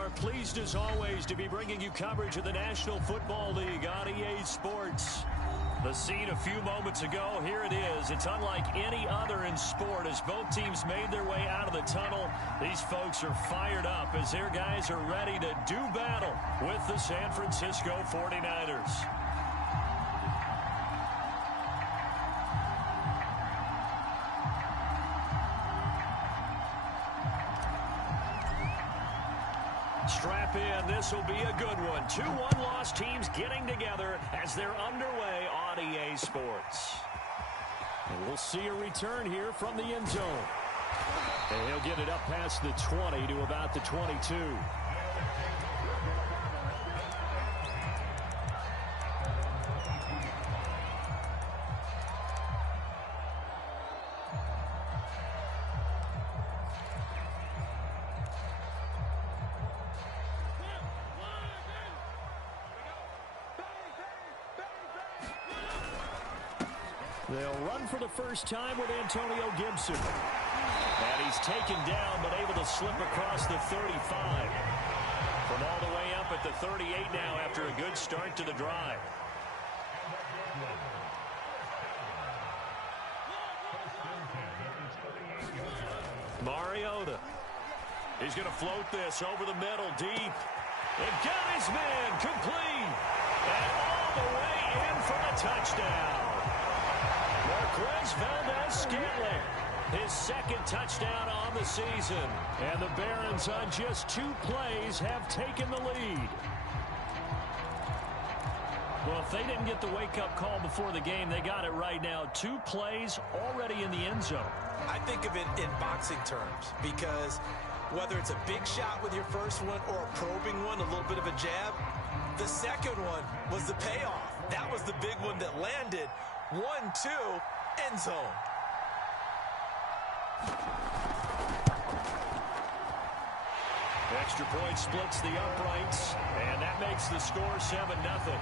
are pleased as always to be bringing you coverage of the National Football League on EA Sports. The scene a few moments ago, here it is. It's unlike any other in sport as both teams made their way out of the tunnel. These folks are fired up as their guys are ready to do battle with the San Francisco 49ers. Strap in. This will be a good one. 2 one-loss teams getting together as they're underway on EA Sports. And we'll see a return here from the end zone. And he'll get it up past the 20 to about the 22. They'll run for the first time with Antonio Gibson. And he's taken down, but able to slip across the 35. From all the way up at the 38 now after a good start to the drive. Mariota. He's going to float this over the middle deep. And got his man complete. And all the way in for the touchdown. Marquez Valdes-Scantling, his second touchdown on the season. And the Barons on just 2 plays have taken the lead. Well, if they didn't get the wake-up call before the game, they got it right now. 2 plays already in the end zone. I think of it in boxing terms because whether it's a big shot with your first one or a probing one, a little bit of a jab, the second one was the payoff. That was the big one that landed. 1-2, end zone. Extra point splits the uprights, and that makes the score 7-0.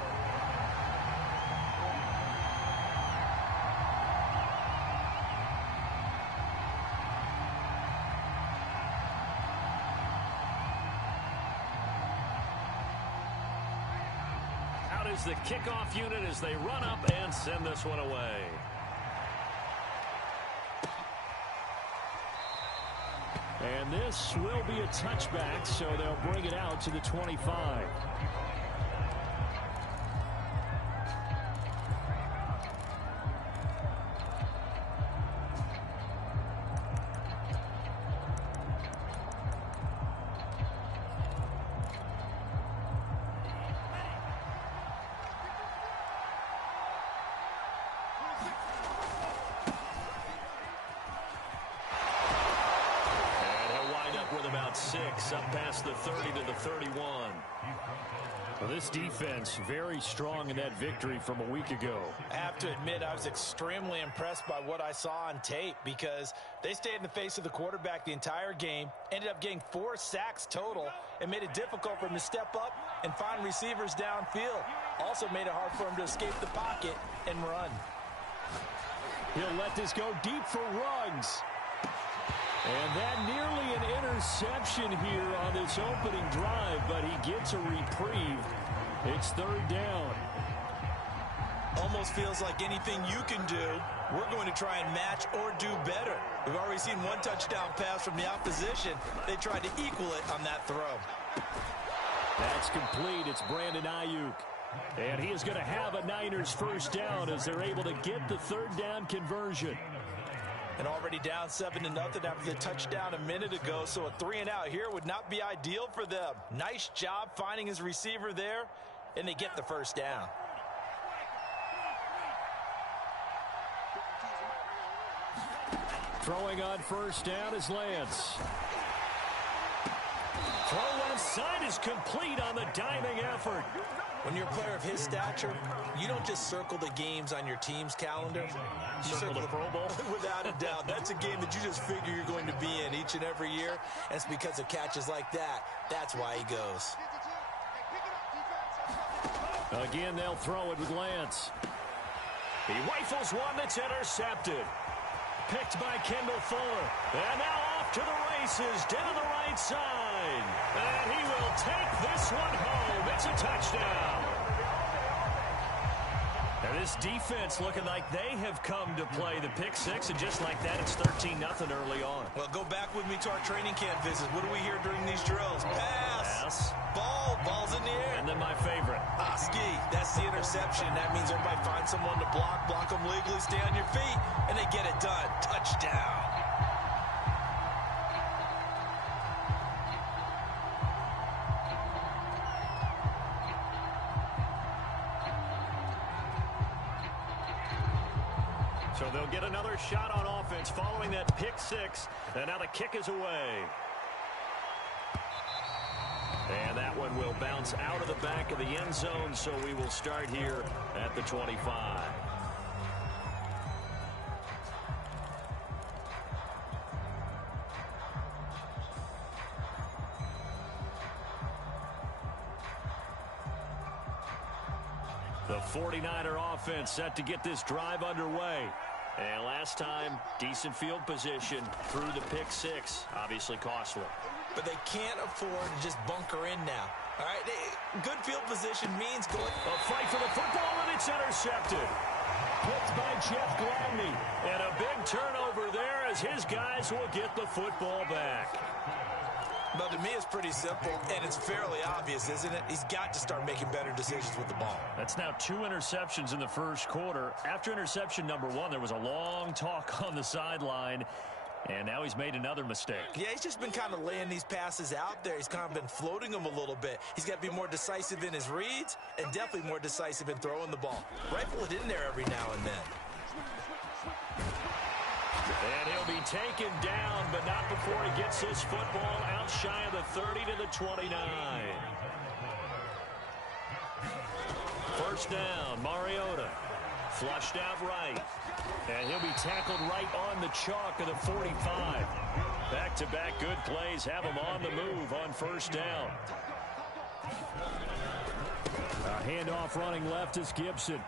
Is the kickoff unit as they run up and send this one away. And this will be a touchback, so they'll bring it out to the 25. Up past the 30 to the 31. Well, this defense very strong in that victory from a week ago. I have to admit, I was extremely impressed by what I saw on tape because they stayed in the face of the quarterback the entire game, ended up getting 4 sacks total, and made it difficult for him to step up and find receivers downfield. Also made it hard for him to escape the pocket and run. He'll let this go deep for Ruggs. And that nearly an interception here on this opening drive, but he gets a reprieve. It's 3rd down. Almost feels like anything you can do, we're going to try and match or do better. We've already seen 1 touchdown pass from the opposition. They tried to equal it on that throw. That's complete. It's Brandon Ayuk. And he is going to have a Niners first down as they're able to get the 3rd down conversion. And already down 7-0 after the touchdown a minute ago, so a 3-and-out here would not be ideal for them. Nice job finding his receiver there, and they get the first down. Throwing on first down is Lance. Throw left side is complete on the diving effort. When you're a player of his stature, you don't just circle the games on your team's calendar. You circle the Pro Bowl. Without a doubt. That's a game that you just figure you're going to be in each and every year. And it's because of catches like that. That's why he goes. Again, they'll throw it with Lance. He rifles one that's intercepted. picked by Kendall Fuller. And now off to the races, down the right side. And he will take this one home. It's a touchdown. And this defense looking like they have come to play the pick six, and just like that, it's 13-0 early on. Well, go back with me to our training camp visits. What do we hear during these drills? Pass. Ball's in the air. And then my favorite. Oski, that's the interception. That means everybody finds someone to block them legally, stay on your feet, and they get it done. Touchdown. So they'll get another shot on offense following that pick six. And now the kick is away. And that one will bounce out of the back of the end zone, so we will start here at the 25. The 49er offense set to get this drive underway. And last time, decent field position through the pick six. Obviously costly. But they can't afford to just bunker in now. All right, good field position means going. A fight for the football, and it's intercepted. Picked by Jeff Gladney. And a big turnover there as his guys will get the football back. But to me, it's pretty simple, and it's fairly obvious, isn't it? He's got to start making better decisions with the ball. That's now 2 interceptions in the first quarter. After interception number 1, there was a long talk on the sideline, and now he's made another mistake. Yeah, he's just been kind of laying these passes out there. He's kind of been floating them a little bit. He's got to be more decisive in his reads and definitely more decisive in throwing the ball. Rifle it in there every now and then. And he'll be taken down, but not before he gets his football out shy of the 30 to the 29. First down, Mariota. Flushed out right. And he'll be tackled right on the chalk of the 45. Back-to-back good plays have him on the move on first down. A handoff running left is Gibson.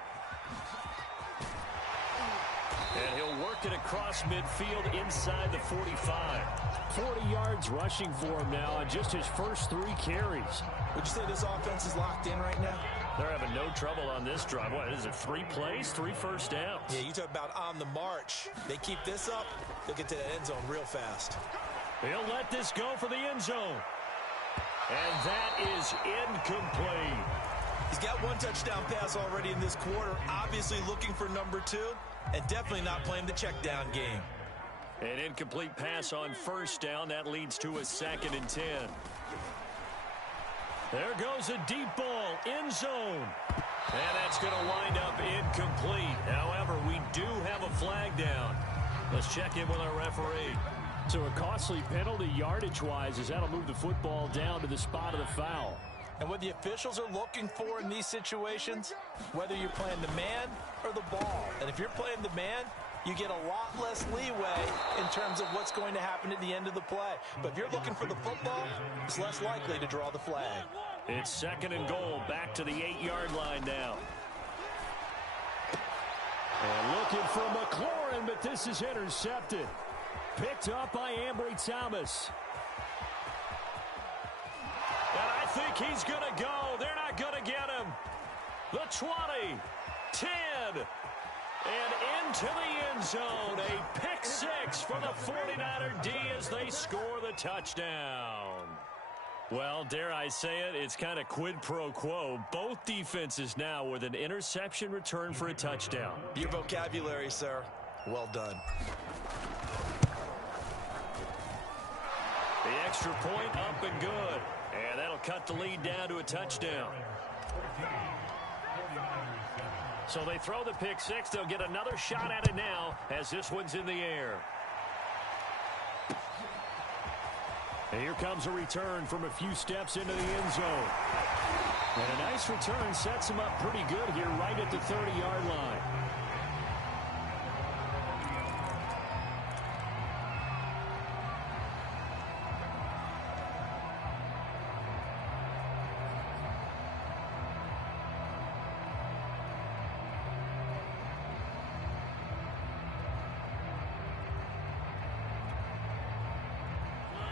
And he'll work it across midfield inside the 45. 40 yards rushing for him now on just his first 3 carries. Would you say this offense is locked in right now? They're having no trouble on this drive. What is it, 3 plays, 3 first downs? Yeah, you talk about on the march. They keep this up, they'll get to the end zone real fast. He'll let this go for the end zone. And that is incomplete. He's got 1 touchdown pass already in this quarter, obviously looking for number 2, and definitely not playing the check down game. An incomplete pass on first down. That leads to a 2nd and 10. There goes a deep ball, end zone. And that's going to wind up incomplete. However, we do have a flag down. Let's check in with our referee. So a costly penalty yardage-wise as that'll move the football down to the spot of the foul. And what the officials are looking for in these situations, whether you're playing the man or the ball. And if you're playing the man, you get a lot less leeway in terms of what's going to happen at the end of the play. But if you're looking for the football, it's less likely to draw the flag. It's 2nd and goal, back to the 8-yard line now. And looking for McLaurin, but this is intercepted. Picked up by Ambry Thomas. And I think he's going to go. They're not going to get him. The 20, 10, and into the end zone. A pick 6 for the 49er D as they score the touchdown. Well, dare I say it, it's kind of quid pro quo. Both defenses now with an interception return for a touchdown. Your vocabulary, sir. Well done. The extra point up and good. And that'll cut the lead down to a touchdown. So they throw the pick 6. They'll get another shot at it now as this one's in the air. And here comes a return from a few steps into the end zone. And a nice return sets him up pretty good here right at the 30-yard line.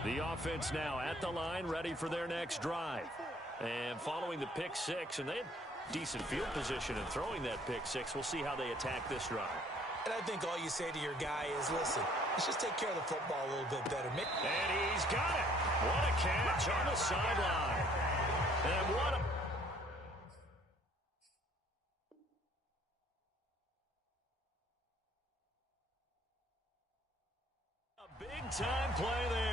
The offense now at the line, ready for their next drive. And following the pick six, and they had decent field position in throwing that pick six. We'll see how they attack this drive. And I think all you say to your guy is, listen, let's just take care of the football a little bit better. And he's got it. What a catch on the sideline. And what a big-time play there.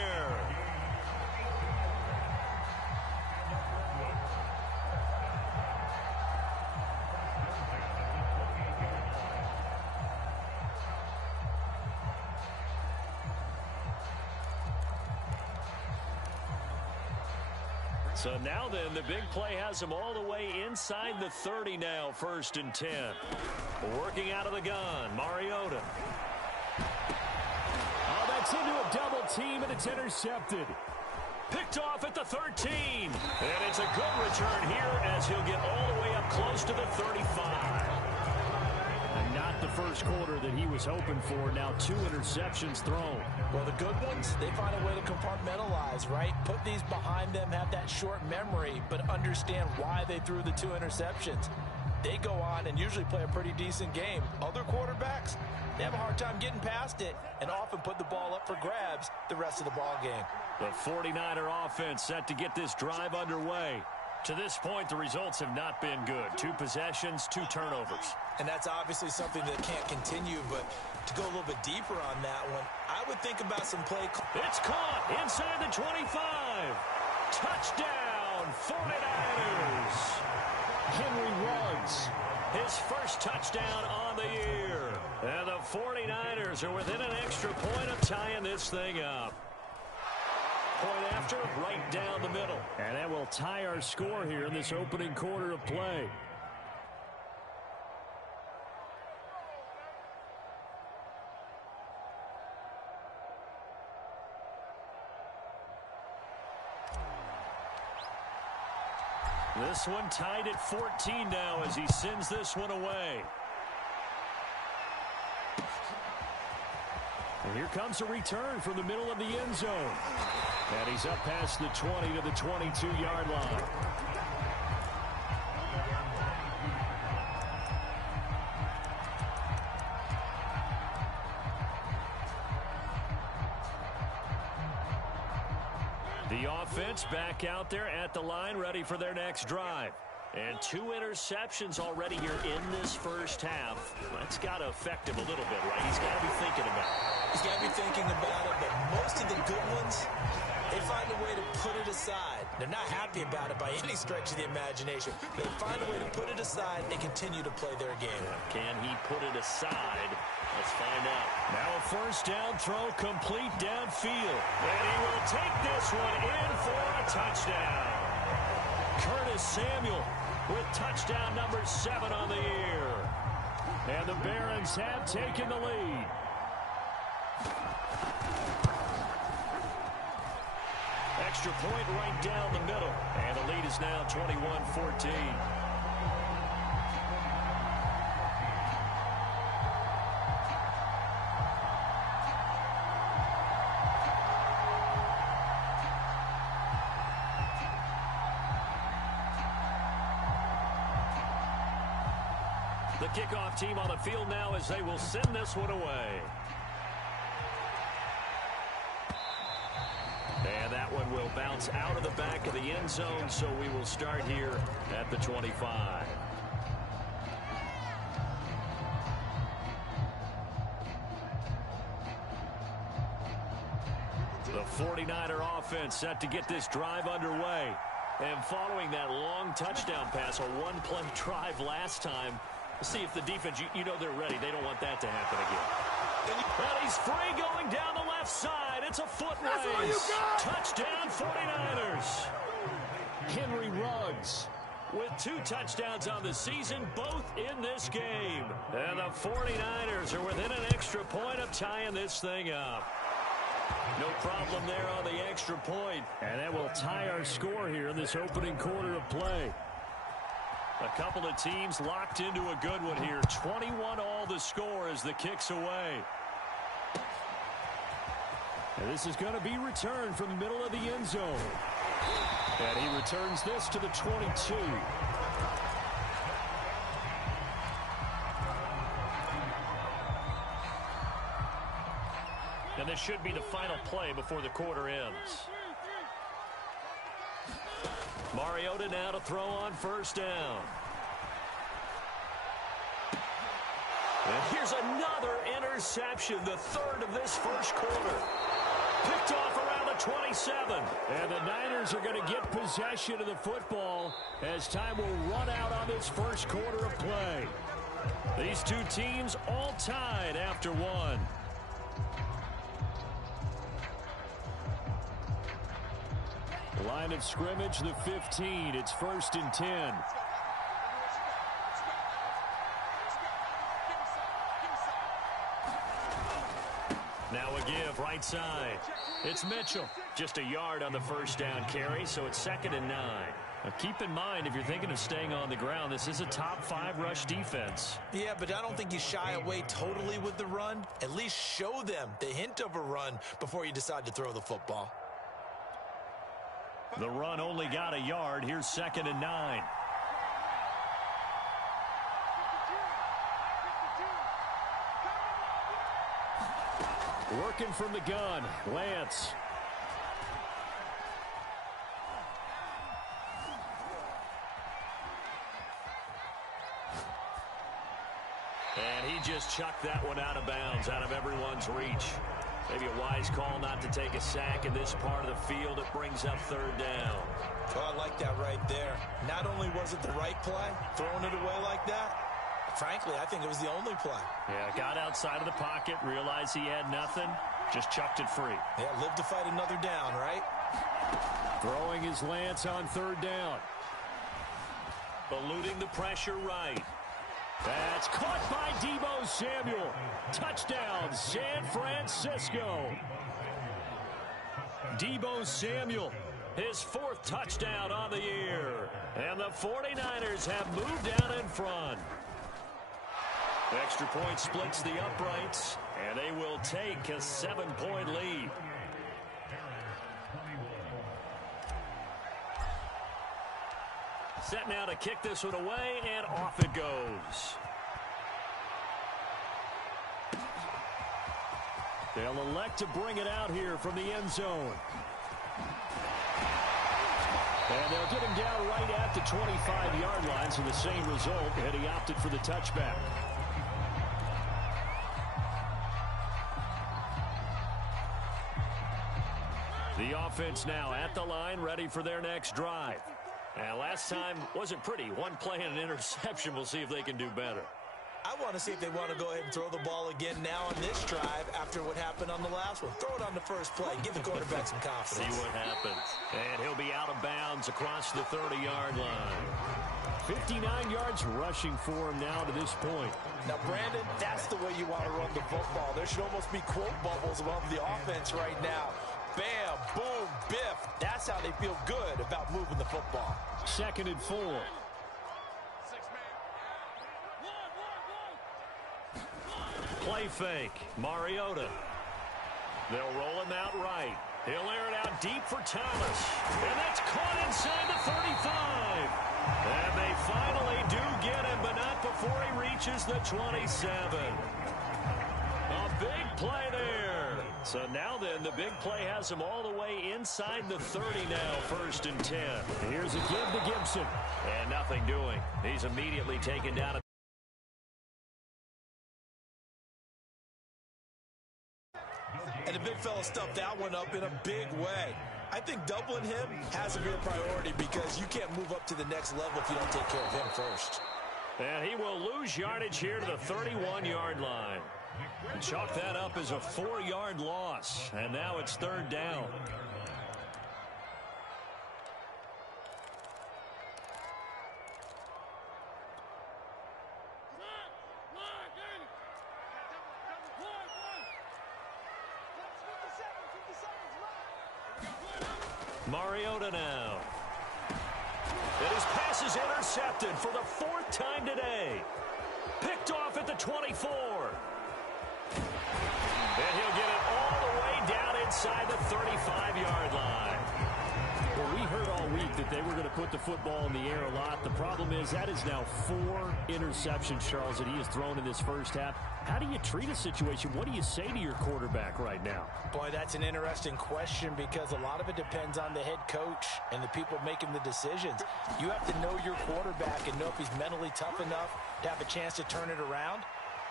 So now then, the big play has him all the way inside the 30 now, 1st and 10. Working out of the gun, Mariota. Oh, that's into a double team, and it's intercepted. Picked off at the 13. And it's a good return here as he'll get all the way up close to the 35. And not the first quarter that he was hoping for. Now 2 interceptions thrown. Well, the good ones, they find a way to compartmentalize, right? Put these behind them, have that short memory, but understand why they threw the 2 interceptions. They go on and usually play a pretty decent game. Other quarterbacks, they have a hard time getting past it and often put the ball up for grabs the rest of the ball game. The 49er offense set to get this drive underway. To this point, the results have not been good. 2 possessions, 2 turnovers. And that's obviously something that can't continue, but to go a little bit deeper on that one, I would think about some play. It's caught inside the 25. Touchdown, 49ers. Henry Ruggs. His first touchdown on the year. And the 49ers are within an extra point of tying this thing up. Point after, right down the middle. And that will tie our score here in this opening quarter of play. This one tied at 14 now as he sends this one away. And here comes a return from the middle of the end zone. And he's up past the 20 to the 22-yard line. The offense back out there at the line, ready for their next drive. And 2 interceptions already here in this first half. That's got to affect him a little bit, right? He's got to be thinking about it. He's got to be thinking about it, but most of the good ones, they find a way to put it aside. They're not happy about it by any stretch of the imagination. They find a way to put it aside and continue to play their game. Can he put it aside? Let's find out. Now a first down throw complete downfield. And he will take this one in for a touchdown. Curtis Samuel with touchdown number 7 on the year. And the Barons have taken the lead. Extra point right down the middle. And the lead is now 21-14. The kickoff team on the field now as they will send this one away. And that one will bounce out of the back of the end zone, so we will start here at the 25. The 49er offense set to get this drive underway. And following that long touchdown pass, a one-play drive last time, let's see if the defense, you know they're ready. They don't want that to happen again. And he's free going down the left side. It's a foot race. Touchdown 49ers. Henry Ruggs with 2 touchdowns on the season, both in this game. And the 49ers are within an extra point of tying this thing up. No problem there on the extra point. And that will tie our score here in this opening quarter of play. A couple of teams locked into a good one here. 21 all the score as the kick's away. And this is going to be returned from the middle of the end zone. And he returns this to the 22. And this should be the final play before the quarter ends. Mariota now to throw on first down. And here's another interception, the third of this first quarter. Picked off around the 27. And the Niners are going to get possession of the football as time will run out on this first quarter of play. These two teams all tied after one. Line of scrimmage, the 15. It's 1st and 10. Now a give, right side. It's Mitchell. Just a yard on the first down carry, so it's 2nd and 9. Now keep in mind, if you're thinking of staying on the ground, this is a top 5 rush defense. Yeah, but I don't think you shy away totally with the run. At least show them the hint of a run before you decide to throw the football. The run only got a yard. Here's 2nd and 9. Working from the gun, Lance. And he just chucked that one out of bounds, out of everyone's reach. Maybe a wise call not to take a sack in this part of the field. It brings up 3rd down. Oh, I like that right there. Not only was it the right play, throwing it away like that, frankly, I think it was the only play. Yeah, got outside of the pocket, realized he had nothing, just chucked it free. Yeah, live to fight another down, right? Throwing his Lance on 3rd down. Eluding the pressure right. That's caught by Deebo Samuel. Touchdown, San Francisco. Deebo Samuel, his 4th touchdown on the year. And the 49ers have moved down in front. Extra point splits the uprights, and they will take a 7-point lead. Set now to kick this one away, and off it goes. They'll elect to bring it out here from the end zone. And they'll get him down right at the 25-yard line, so the same result, and he opted for the touchback. The offense now at the line, ready for their next drive. And last time wasn't pretty. One play and an interception. We'll see if they can do better. I want to see if they want to go ahead and throw the ball again now on this drive after what happened on the last one. Throw it on the first play. Give the quarterback some confidence. See what happens. And he'll be out of bounds across the 30-yard line. 59 yards rushing for him now to this point. Now, Brandon, that's the way you want to run the football. There should almost be quote bubbles above the offense right now. Bam, boom, biff. That's how they feel good about moving the football. 2nd and 4. Play fake. Mariota. They'll roll him out right. He'll air it out deep for Thomas. And that's caught inside the 35. And they finally do get him, but not before he reaches the 27. A big play there. So now then, the big play has him all the way inside the 30 now, 1st and 10. Here's a give to Gibson. And nothing doing. He's immediately taken down. And the big fella stuffed that one up in a big way. I think doubling him has to be a priority because you can't move up to the next level if you don't take care of him first. And he will lose yardage here to the 31-yard line. Chalk that up as a 4-yard loss. And now it's 3rd down. Mariota now. And his pass is intercepted for the 4th time today. Picked off at the 24. And he'll get it all the way down inside the 35-yard line. Well, we heard all week that they were going to put the football in the air a lot. The problem is that is now 4 interceptions, Charles, that he has thrown in this first half. How do you treat a situation? What do you say to your quarterback right now? Boy, that's an interesting question because a lot of it depends on the head coach and the people making the decisions. You have to know your quarterback and know if he's mentally tough enough to have a chance to turn it around.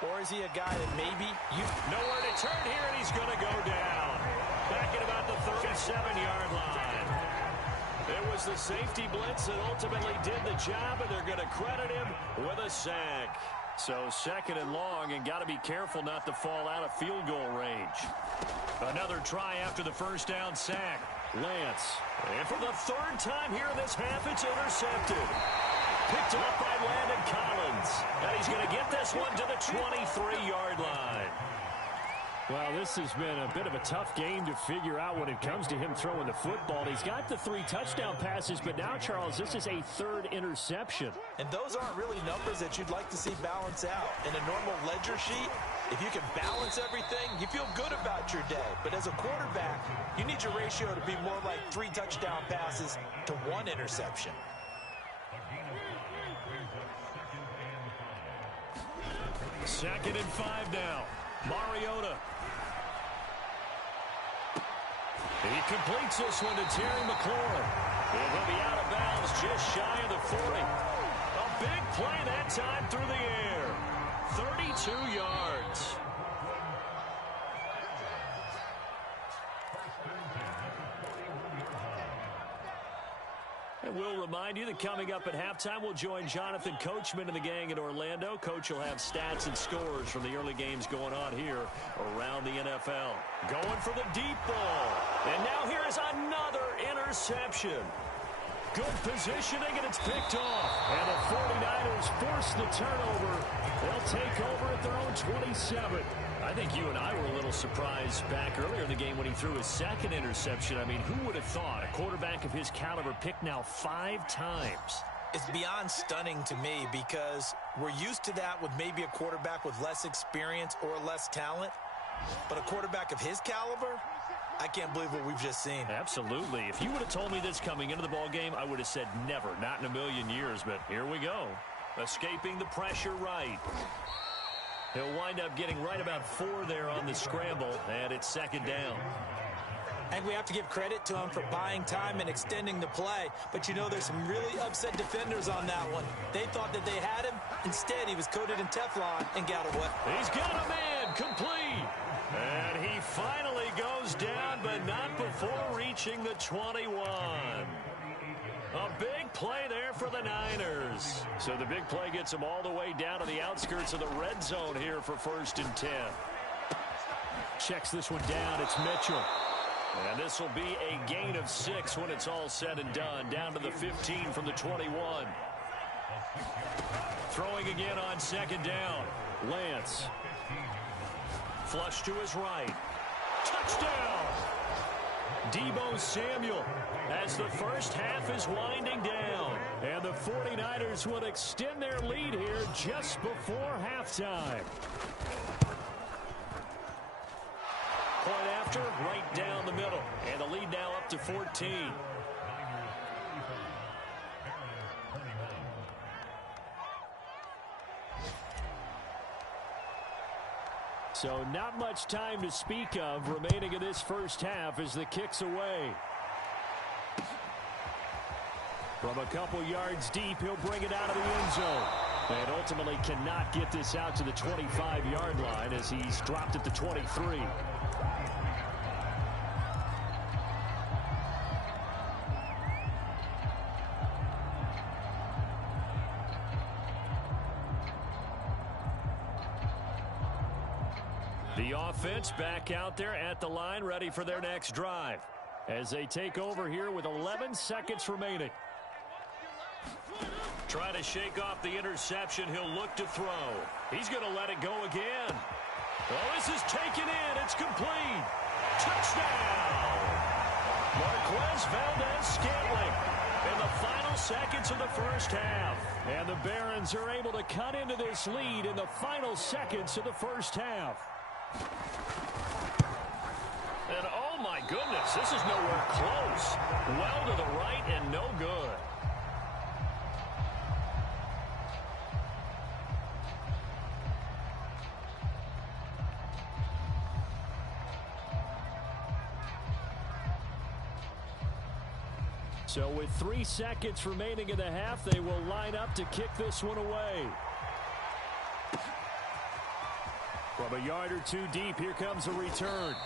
Or is he a guy that maybe you... Nowhere to turn here, and he's going to go down. Back at about the 37-yard line. It was the safety blitz that ultimately did the job, and they're going to credit him with a sack. So 2nd and long, and got to be careful not to fall out of field goal range. Another try after the first down sack. Lance. And for the 3rd time here in this half, it's intercepted. Picked off by Landon Collins. And he's going to get this one to the 23-yard line. Well, this has been a bit of a tough game to figure out when it comes to him throwing the football. He's got the 3 touchdown passes, but now, Charles, this is a 3rd interception. And those aren't really numbers that you'd like to see balance out. In a normal ledger sheet, if you can balance everything, you feel good about your day. But as a quarterback, you need your ratio to be more like 3 touchdown passes to 1 interception. Second and 5 now. Mariota. He completes this one to Terry McLaurin. And he'll be out of bounds just shy of the 40. A big play that time through the air. 32 yards. And we'll remind you that coming up at halftime, we'll join Jonathan Coachman and the gang in Orlando. Coach will have stats and scores from the early games going on here around the NFL. Going for the deep ball. And now here is another interception. Good positioning, and it's picked off. And the 49ers force the turnover. They'll take over at their own 27. I think you and I were a little surprised back earlier in the game when he threw his 2nd interception. I mean, who would have thought a quarterback of his caliber picked now 5 times? It's beyond stunning to me because we're used to that with maybe a quarterback with less experience or less talent. But a quarterback of his caliber, I can't believe what we've just seen. Absolutely. If you would have told me this coming into the ball game, I would have said never, not in a million years. But here we go. Escaping the pressure right. He'll wind up getting right about 4 there on the scramble, and it's 2nd down. And we have to give credit to him for buying time and extending the play. But you know, there's some really upset defenders on that one. They thought that they had him. Instead, he was coated in Teflon and got away. He's got a man complete. And he finally goes down, but not before reaching the 21. A big play there for the Niners. So the big play gets them all the way down to the outskirts of the red zone here for 1st and 10. Checks this one down. It's Mitchell. And this will be a gain of 6 when it's all said and done. Down to the 15 from the 21. Throwing again on 2nd down. Lance. Flush to his right. Touchdown! Deebo Samuel as the first half is winding down. And the 49ers will extend their lead here just before halftime. Point after, right down the middle. And the lead now up to 14. So not much time to speak of remaining in this first half as the kick's away. From a couple yards deep, he'll bring it out of the end zone. And ultimately cannot get this out to the 25-yard line as he's dropped at the 23. The offense back out there at the line, ready for their next drive. As they take over here with 11 seconds remaining. Try to shake off the interception. He'll look to throw. He's going to let it go again. Oh, this is taken in. It's complete. Touchdown! Marquez Valdez-Scantling in the final seconds of the first half. And the Barons are able to cut into this lead in the final seconds of the first half. And oh my goodness, this is nowhere close. Well to the right and no good. So with 3 seconds remaining in the half, they will line up to kick this one away. From a yard or two deep, here comes a return.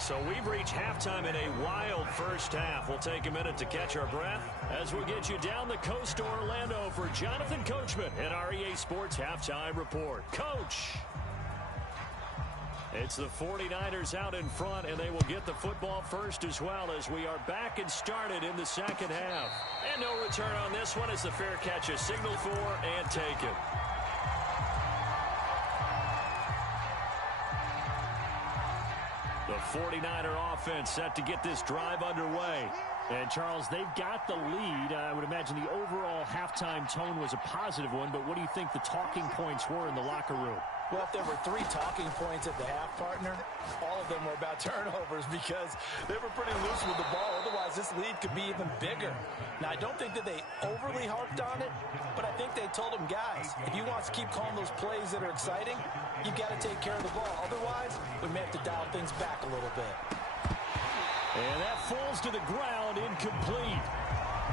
So we've reached halftime in a wild first half. We'll take a minute to catch our breath as we get you down the coast to Orlando for Jonathan Coachman at our EA Sports Halftime Report. Coach! It's the 49ers out in front, and they will get the football first as well as we are back and started in the second half. And no return on this one as the fair catch is signaled for and taken. The 49er offense set to get this drive underway. And, Charles, they've got the lead. I would imagine the overall halftime tone was a positive one, but what do you think the talking points were in the locker room? Well, if there were 3 talking points at the half, partner, all of them were about turnovers because they were pretty loose with the ball. Otherwise, this lead could be even bigger. Now, I don't think that they overly harped on it, but I think they told them, guys, if you want to keep calling those plays that are exciting, you've got to take care of the ball. Otherwise, we may have to dial things back a little bit. And that falls to the ground, incomplete.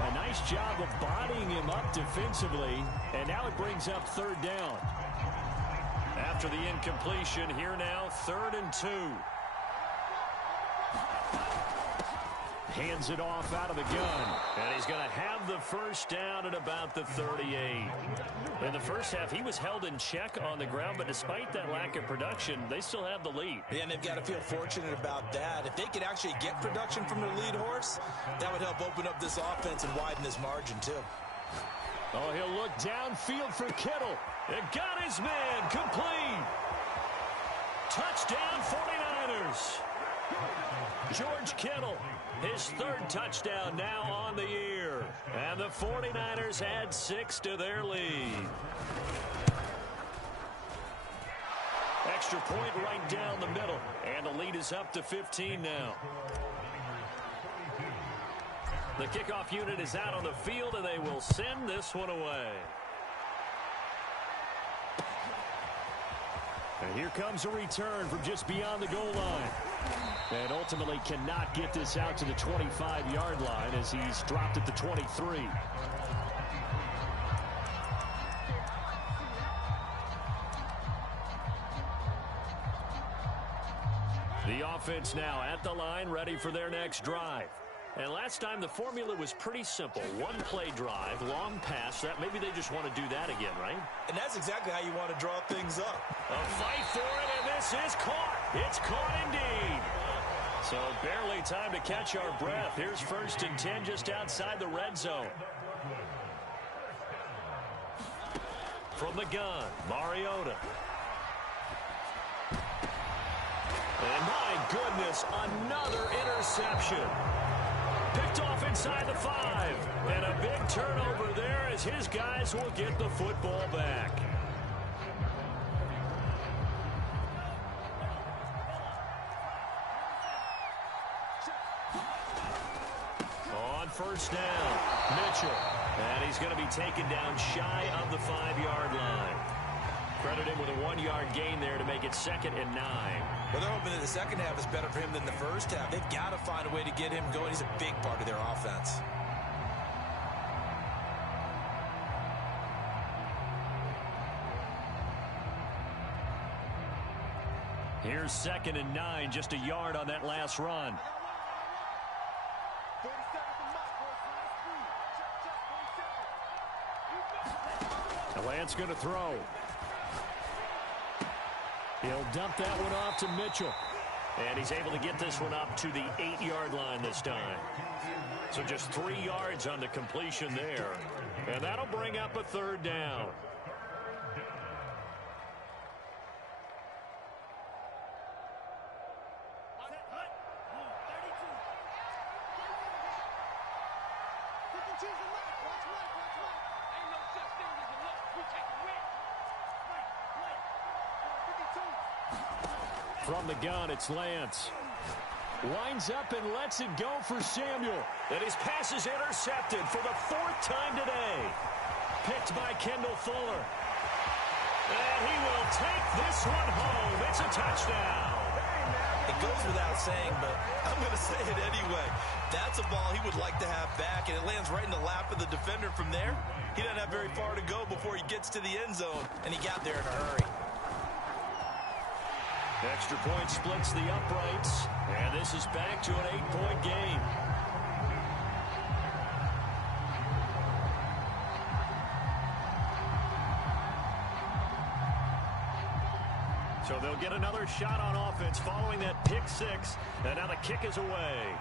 A nice job of bodying him up defensively, and now it brings up third down. After the incompletion, here now, 3rd and 2. Hands it off out of the gun. And he's going to have the first down at about the 38. In the first half, he was held in check on the ground, but despite that lack of production, they still have the lead. Yeah, and they've got to feel fortunate about that. If they could actually get production from their lead horse, that would help open up this offense and widen this margin, too. Oh, he'll look downfield for Kittle. It got his man complete. Touchdown 49ers. George Kittle, his 3rd touchdown now on the year. And the 49ers add 6 to their lead. Extra point right down the middle. And the lead is up to 15 now. The kickoff unit is out on the field, and they will send this one away. And here comes a return from just beyond the goal line. And ultimately cannot get this out to the 25-yard line as he's dropped at the 23. The offense now at the line, ready for their next drive. And last time the formula was pretty simple. 1-play drive, long pass. That maybe they just want to do that again, right? And that's exactly how you want to draw things up. A fight for it, and this is caught. It's caught indeed. So barely time to catch our breath. Here's 1st and 10 just outside the red zone. From the gun, Mariota. And my goodness, another interception. Picked off inside the 5. And a big turnover there as his guys will get the football back. On 1st down, Mitchell. And he's going to be taken down shy of the 5-yard line. Credit him with a 1-yard gain there to make it 2nd and 9. Well, they're hoping that the second half is better for him than the first half. They've got to find a way to get him going. He's a big part of their offense. Here's 2nd and 9, just a yard on that last run. Lance going to throw. He'll dump that one off to Mitchell. And he's able to get this one up to the 8-yard line this time. So just 3 yards on the completion there. And that'll bring up a 3rd down. From the gun, it's Lance. Winds up and lets it go for Samuel. And his pass is intercepted for the 4th time today. Picked by Kendall Fuller. And he will take this one home. It's a touchdown. It goes without saying, but I'm going to say it anyway. That's a ball he would like to have back, and it lands right in the lap of the defender from there. He doesn't have very far to go before he gets to the end zone, and he got there in a hurry. Extra point splits the uprights, and this is back to an 8-point game. So they'll get another shot on offense following that pick six, and now the kick is away.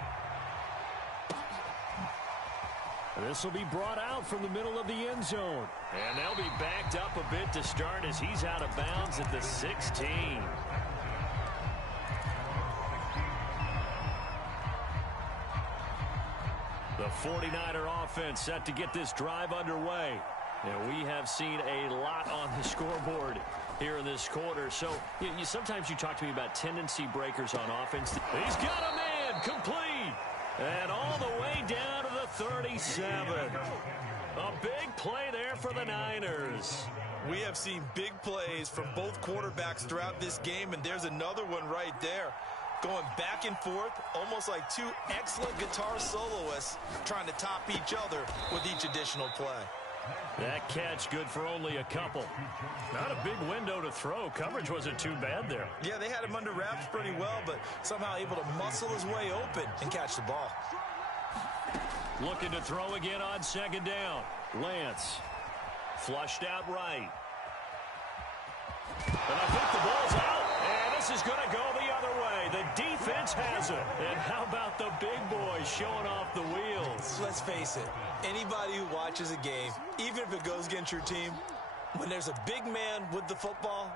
This will be brought out from the middle of the end zone. And they'll be backed up a bit to start as he's out of bounds at the 16. The 49er offense set to get this drive underway. And we have seen a lot on the scoreboard here in this quarter. So sometimes you talk to me about tendency breakers on offense. He's got a man complete. And all the way down to the 37. A big play there for the Niners. We have seen big plays from both quarterbacks throughout this game, and there's another one right there. Going back and forth, almost like two excellent guitar soloists trying to top each other with each additional play. That catch good for only a couple. Not a big window to throw. Coverage wasn't too bad there. Yeah, they had him under wraps pretty well, but somehow able to muscle his way open and catch the ball. Looking to throw again on second down. Lance. Flushed out right. And I think the ball's out. And this is going to go the other way. The defense has it. And how about the big boys showing off the wheels? Let's face it. Anybody who watches a game, even if it goes against your team, when there's a big man with the football,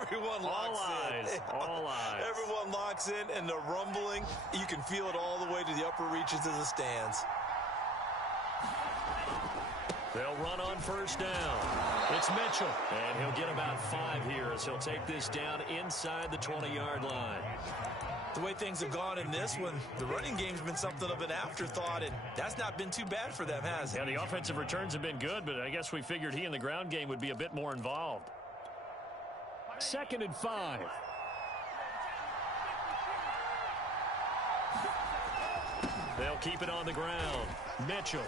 everyone locks in. All eyes. Everyone locks in, and the rumbling, you can feel it all the way to the upper reaches of the stands. They'll run on first down. It's Mitchell. And he'll get about 5 here as he'll take this down inside the 20-yard line. The way things have gone in this one, the running game's been something of an afterthought, and that's not been too bad for them, has it? Yeah, the offensive returns have been good, but I guess we figured he in the ground game would be a bit more involved. 2nd and 5. They'll keep it on the ground. Mitchell.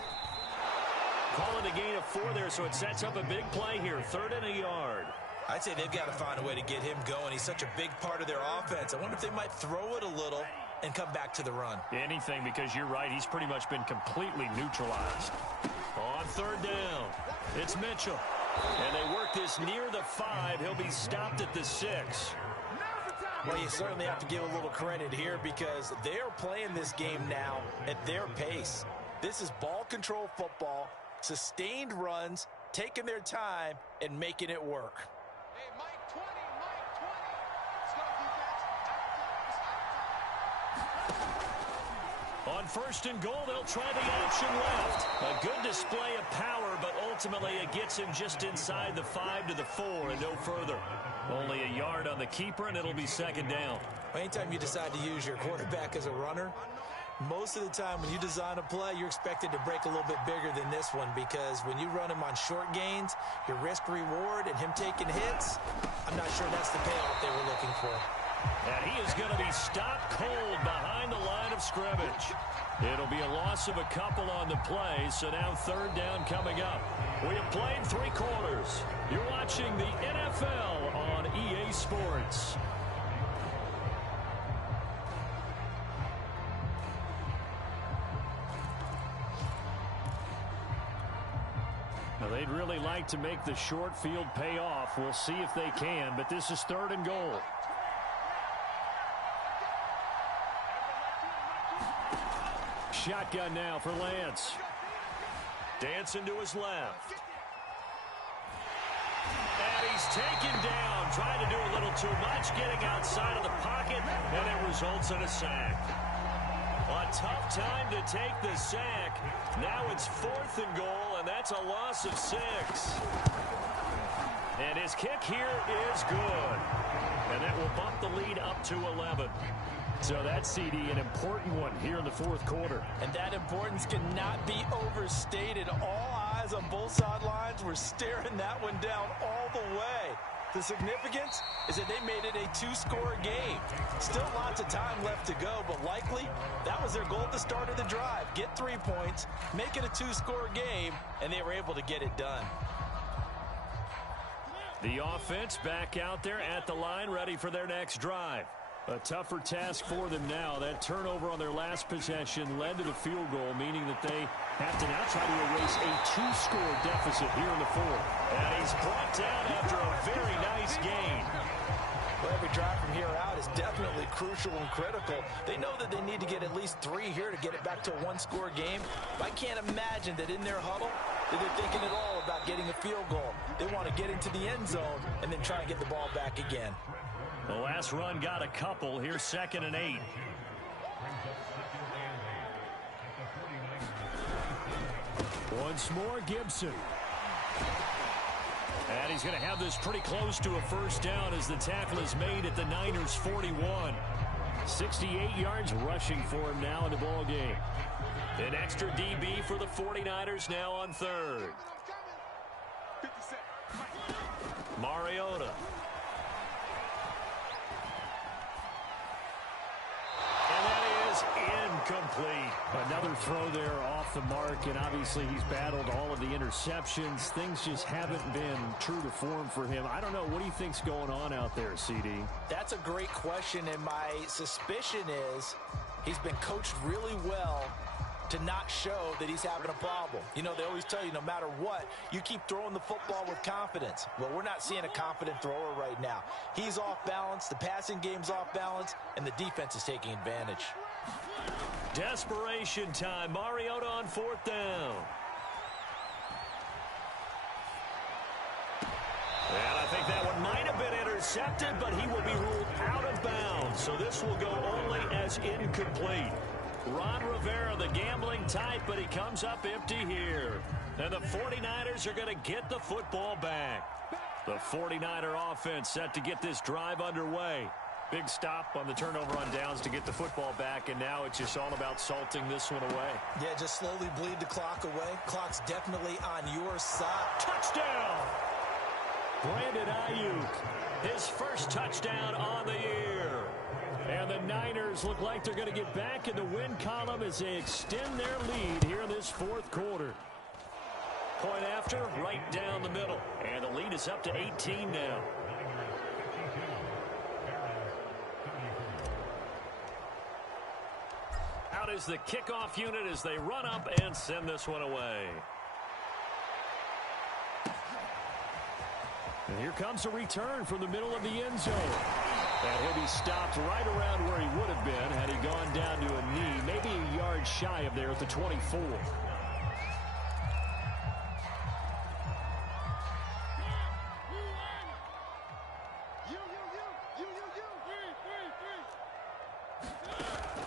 Calling a gain of 4 there, so it sets up a big play here. 3rd and a yard. I'd say they've got to find a way to get him going. He's such a big part of their offense. I wonder if they might throw it a little and come back to the run. Anything, because you're right. He's pretty much been completely neutralized. On 3rd down, it's Mitchell. And they work this near the 5. He'll be stopped at the 6. Well, you certainly have to give a little credit here because they're playing this game now at their pace. This is ball control football, sustained runs, taking their time, and making it work. Hey, Mike 20, Mike 20. Let's go, defense. On 1st and goal, they'll try the option left. A good display of power, but ultimately it gets him just inside the 5 to the 4 and no further. Only a yard on the keeper, and it'll be 2nd down. Anytime you decide to use your quarterback as a runner, most of the time when you design a play, you're expected to break a little bit bigger than this one because when you run him on short gains, your risk-reward and him taking hits, I'm not sure that's the payoff they were looking for. And he is going to be stopped cold behind the line of scrimmage. It'll be a loss of a couple on the play, so now 3rd down coming up. We have played 3 quarters. You're watching the NFL on EA Sports. Now, they'd really like to make the short field pay off. We'll see if they can, but this is 3rd and goal. Shotgun now for Lance. Dancing to his left. And he's taken down, trying to do a little too much, getting outside of the pocket, and it results in a sack. A tough time to take the sack. Now it's 4th and goal, and that's a loss of 6. And his kick here is good. And that will bump the lead up to 11. So that's, CD, an important one here in the fourth quarter. And that importance cannot be overstated. All eyes on both sidelines were staring that one down all the way. The significance is that they made it a two-score game. Still lots of time left to go, but likely that was their goal at the start of the drive. Get 3 points, make it a two-score game, and they were able to get it done. The offense back out there at the line, ready for their next drive. A tougher task for them now. That turnover on their last possession led to the field goal, meaning that they have to now try to erase a two-score deficit here in the fourth. And he's brought down after a very nice gain. Well, every drive from here out is definitely crucial and critical. They know that they need to get at least 3 here to get it back to a one-score game. I can't imagine that in their huddle that they're thinking at all about getting a field goal. They want to get into the end zone and then try and get the ball back again. The last run got a couple. Here's 2nd and 8. Once more, Gibson. And he's going to have this pretty close to a first down as the tackle is made at the Niners' 41. 68 yards rushing for him now in the ball game. An extra DB for the 49ers now on 3rd. Mariota. Incomplete. Another throw there off the mark, and obviously he's battled all of the interceptions. Things just haven't been true to form for him. I don't know. What do you think's going on out there, CD? That's a great question, and my suspicion is he's been coached really well to not show that he's having a problem. You know, they always tell you no matter what, you keep throwing the football with confidence. Well, we're not seeing a confident thrower right now. He's off balance, the passing game's off balance, and the defense is taking advantage. Desperation time. Mariota on 4th down. And I think that one might have been intercepted, but he will be ruled out of bounds. So this will go only as incomplete. Ron Rivera, the gambling type, but he comes up empty here. And the 49ers are going to get the football back. The 49er offense set to get this drive underway. Big stop on the turnover on downs to get the football back, and now it's just all about salting this one away. Yeah, just slowly bleed the clock away. Clock's definitely on your side. Touchdown! Brandon Ayuk, his first touchdown on the year. And the Niners look like they're going to get back in the win column as they extend their lead here in this fourth quarter. Point after, right down the middle. And the lead is up to 18 now. Out is the kickoff unit as they run up and send this one away. And here comes a return from the middle of the end zone. And he'll be stopped right around where he would have been had he gone down to a knee, maybe a yard shy of there at the 24.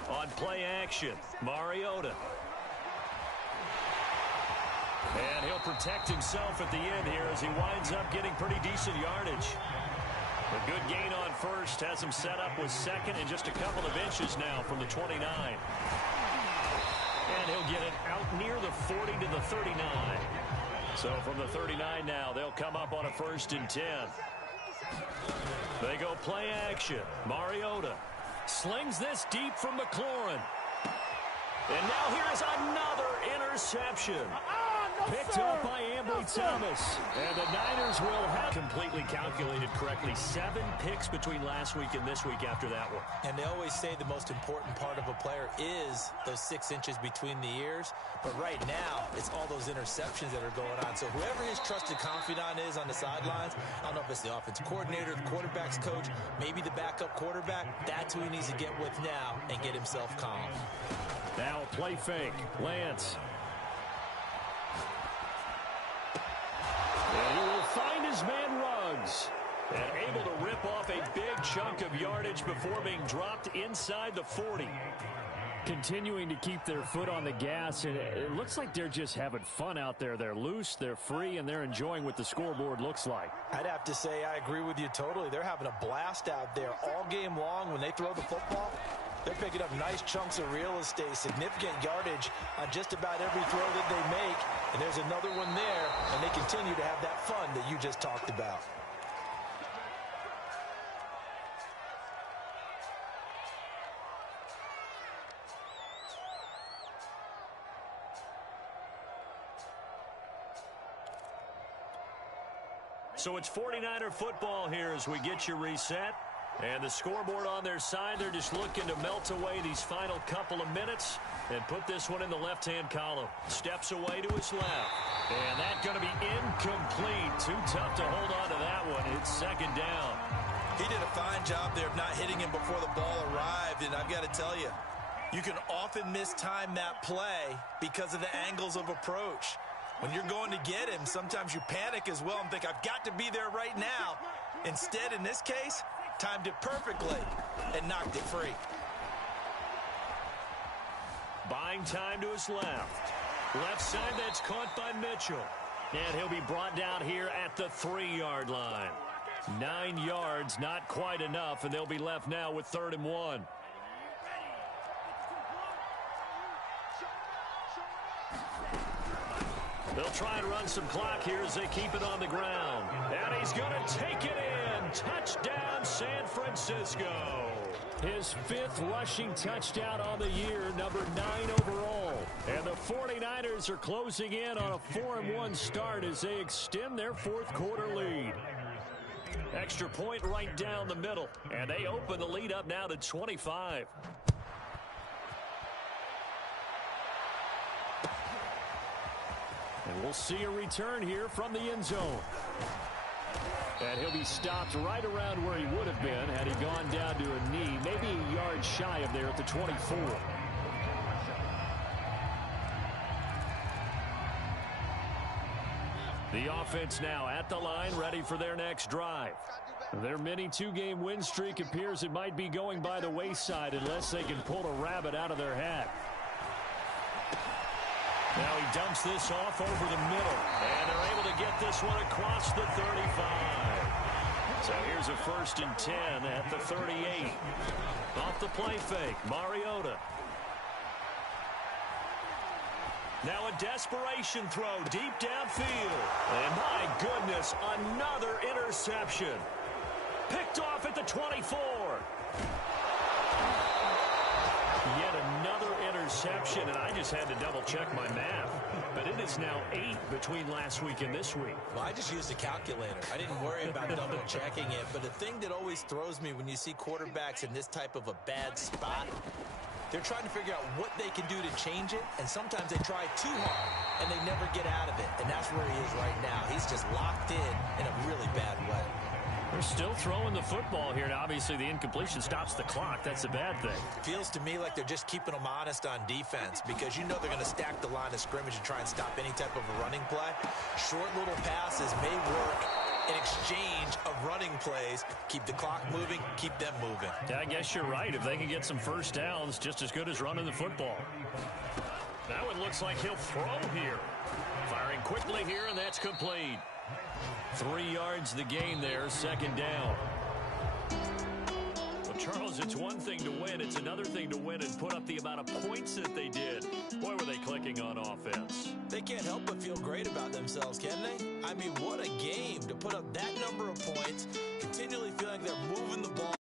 On play action, Mariota. And he'll protect himself at the end here as he winds up getting pretty decent yardage. A good gain on first has him set up with 2nd and just a couple of inches now from the 29. And he'll get it out near the 40 to the 39. So from the 39 now, they'll come up on a 1st and 10. They go play action. Mariota slings this deep from McLaurin. And now here's another interception. Picked up by Ambry Thomas. And the Niners will have completely calculated correctly 7 picks between last week and this week after that one. And they always say the most important part of a player is those 6 inches between the ears. But right now, it's all those interceptions that are going on. So whoever his trusted confidant is on the sidelines, I don't know if it's the offensive coordinator, the quarterback's coach, maybe the backup quarterback, that's who he needs to get with now and get himself calm. Now a play fake. Lance. And he will find his man Ruggs. And able to rip off a big chunk of yardage before being dropped inside the 40. Continuing to keep their foot on the gas, and it looks like they're just having fun out there. They're loose, they're free, and they're enjoying what the scoreboard looks like. I'd have to say I agree with you totally. They're having a blast out there all game long. When they throw the football, they're picking up nice chunks of real estate, significant yardage on just about every throw that they make. And there's another one there, and they continue to have that fun that you just talked about. So it's 49er football here as we get you reset. And the scoreboard on their side, they're just looking to melt away these final couple of minutes and put this one in the left-hand column. Steps away to his left. And that's going to be incomplete. Too tough to hold on to that one. It's second down. He did a fine job there of not hitting him before the ball arrived. And I've got to tell you, you can often mistime that play because of the angles of approach. When you're going to get him, sometimes you panic as well and think, I've got to be there right now. Instead, in this case, timed it perfectly and knocked it free. Buying time to his left. Left side, that's caught by Mitchell. And he'll be brought down here at the 3-yard line. 9 yards, not quite enough, and they'll be left now with 3rd and 1. They'll try and run some clock here as they keep it on the ground. And he's going to take it in. Touchdown, San Francisco. His 5th rushing touchdown on the year, number 9 overall. And the 49ers are closing in on a 4-1 start as they extend their 4th quarter lead. Extra point right down the middle. And they open the lead up now to 25. And we'll see a return here from the end zone. And he'll be stopped right around where he would have been had he gone down to a knee, maybe a yard shy of there at the 24. The offense now at the line, ready for their next drive. Their mini 2-game win streak appears it might be going by the wayside unless they can pull a rabbit out of their hat. Now he dumps this off over the middle, and they're able to get this one across the 35. So here's a 1st and 10 at the 38. Off the play fake, Mariota. Now a desperation throw deep downfield. And my goodness, another interception. Picked off at the 24. Yet another interception, and I just had to double-check my math. But it is now 8 between last week and this week. Well, I just used a calculator. I didn't worry about double-checking it. But the thing that always throws me when you see quarterbacks in this type of a bad spot, they're trying to figure out what they can do to change it, and sometimes they try too hard, and they never get out of it. And that's where he is right now. He's just locked in a really bad way. They're still throwing the football here, and obviously the incompletion stops the clock. That's a bad thing. Feels to me like they're just keeping them honest on defense because you know they're going to stack the line of scrimmage and try and stop any type of a running play. Short little passes may work in exchange of running plays. Keep the clock moving, keep them moving. Yeah, I guess you're right. If they can get some first downs, just as good as running the football. Now it looks like he'll throw here. Firing quickly here, and that's complete. 3 yards the gain there, 2nd down. Well, Charles, it's one thing to win. It's another thing to win and put up the amount of points that they did. Boy, were they clicking on offense. They can't help but feel great about themselves, can they? I mean, what a game to put up that number of points, continually feeling like they're moving the ball